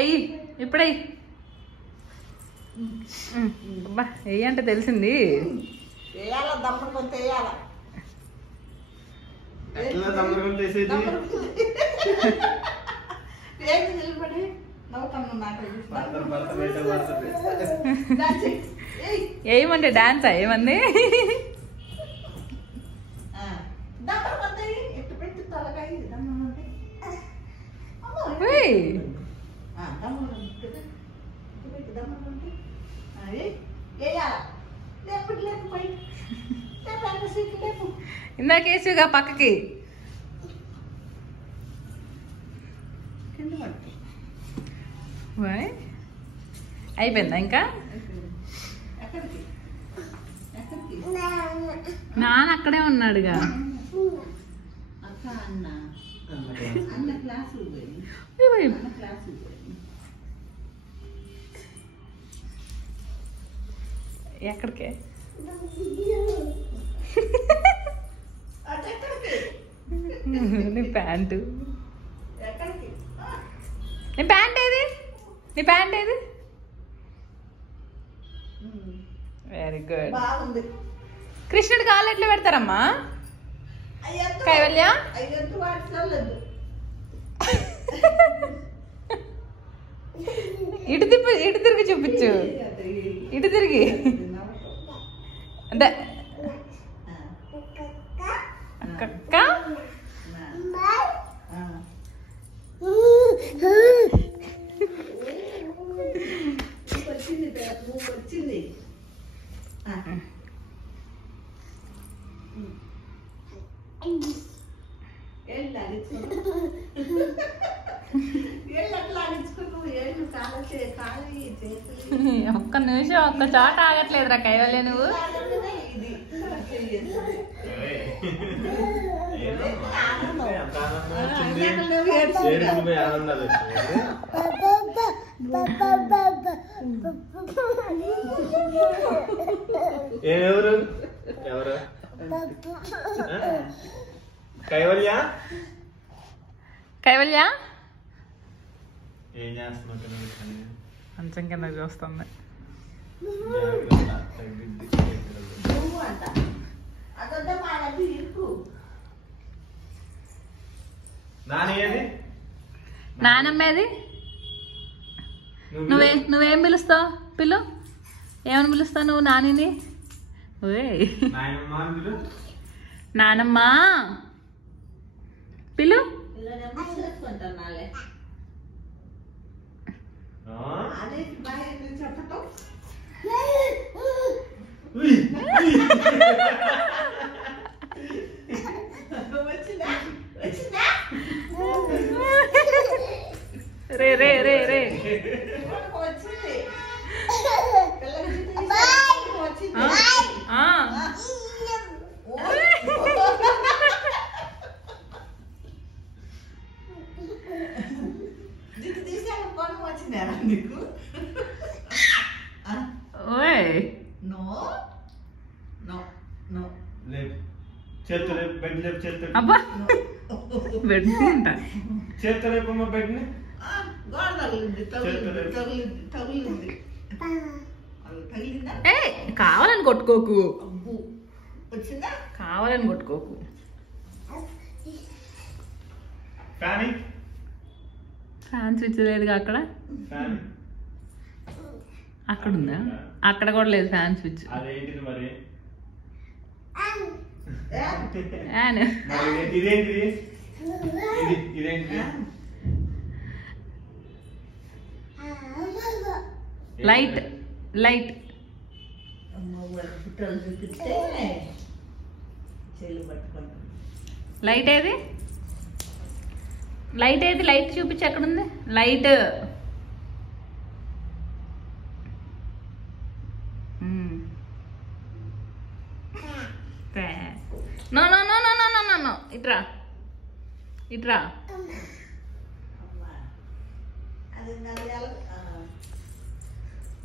ఎయ్యి ఇప్పుడే బా ఎయ్యి అంటే తెలిసింది. ఏమంటే డాన్సా ఏమంది? ఇందాకేసుగా పక్కకి అయిపోయిందా ఇంకా? నాన్న అక్కడే ఉన్నాడుగా. ఎక్కడికే? నీ ప్యాంటు నీ ప్యాంట్ ఏది? నీ ప్యాంట్ ఏది? Very good. కృష్ణుడి కాళ్ళు ఎట్లా పెడతారమ్మా? కైవల్య ఇటు తిప్పి ఇటు తిరిగి చూపించు. ఇటు తిరిగి అంటే అక్క వచ్చింది. ఒక్క నిమిషం ఒక్క చోట ఆగట్లేదురా కైవల్య నువ్వు. ఎవరు ఎవరు కైవల్య కైవల్య ఏం చేస్తున్నావు? మంచం కింద చూస్తుంది. నానమ్మేది? నువ్వేం పిలుస్తావు? పిలు. ఏమని పిలుస్తావు నువ్వు నానిని? నానమ్మా పిలు. రే రే రే రే అబ్బా బెడ్ చేతలేపమ్మ బెడ్ని కావాలని కొట్టుకోకు. కావాలని కొట్టుకోకు. ఫ్యాన్ స్విచ్ లేదుగా అక్కడ. అక్కడ ఉందా? అక్కడ కూడా లేదు fan switch. Light light light ఏది? లైట్ ఏది? లైట్ చూపించి ఎక్కడుంది light? No no no no no no no ఇట్రా ఇట్రా.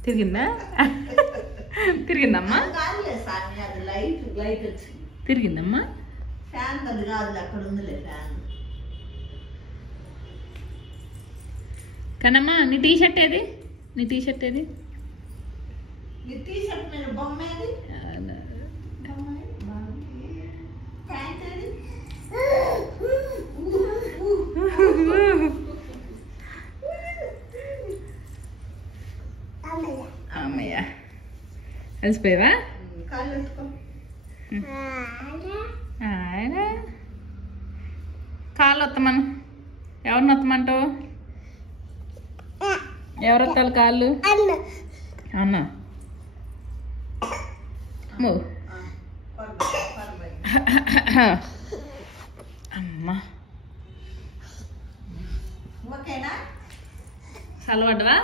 తిరిగిందా? తిరిగిందమ్మా. తిరిగిందమ్మా. ఫ్యాన్ అది కాదు, అక్కడ ఉందిలే ఫ్యాన్. కనమ్మా నీ టీ షర్ట్ ఏది? నీ టీ షర్ట్ ఏది? ఈ టీ షర్ట్ మీద బొమ్మ ఏది? ప్యాంట్ ఏది? అమ్మయ్య కలిసిపోయావా? కాళ్ళు వేసుకో. కాళ్ళు వస్తామను. ఎవరిని వస్తామంటావు? ఎవరు వస్తారు కాళ్ళు? అన్న అమ్మా ఓకేనా? చల్లబడ్డవా?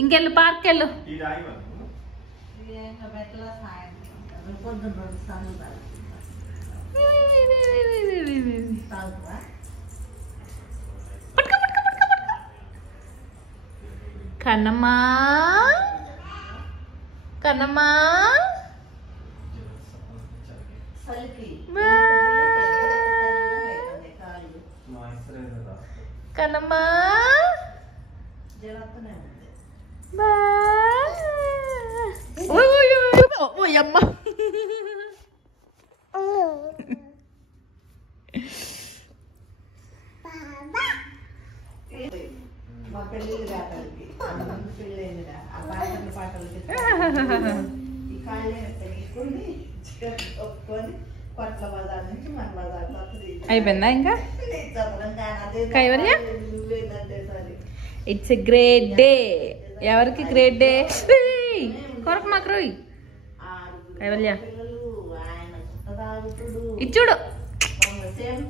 ఇంకెళ్ళు, పార్క్ వెళ్ళు. ఇది ఆగిపో. బెట్టలో సాయంత్రం పొద్దున్న 2 సార్లు తాగుతావా? కన్నమ్మా కన్నమ్మా చలికి కాళ్ళు కన్నమ్మా జరుగుతూనే ఉంది. అమ్మ మా పెళ్ళిళ్ళు కాటలకి అంతమంది పెళ్ళి అయిందిరా. ఆ పాటలకి ఈ కాళ్ళే పెట్టుకుని ఒప్పుకొని పట్ల బజార్ నుంచి మన బజార్ అయిపోయిందా? ఇంకా చెప్పడం కైవల్య? నువ్వేందంటే సరే. It's a great day. ఎవరికి గ్రేట్ డే? కొరకు మాకు రోయ్ కైవల్య పిల్లలు ఆయన తాగుతుడు ఇచ్చుడు. సేమ్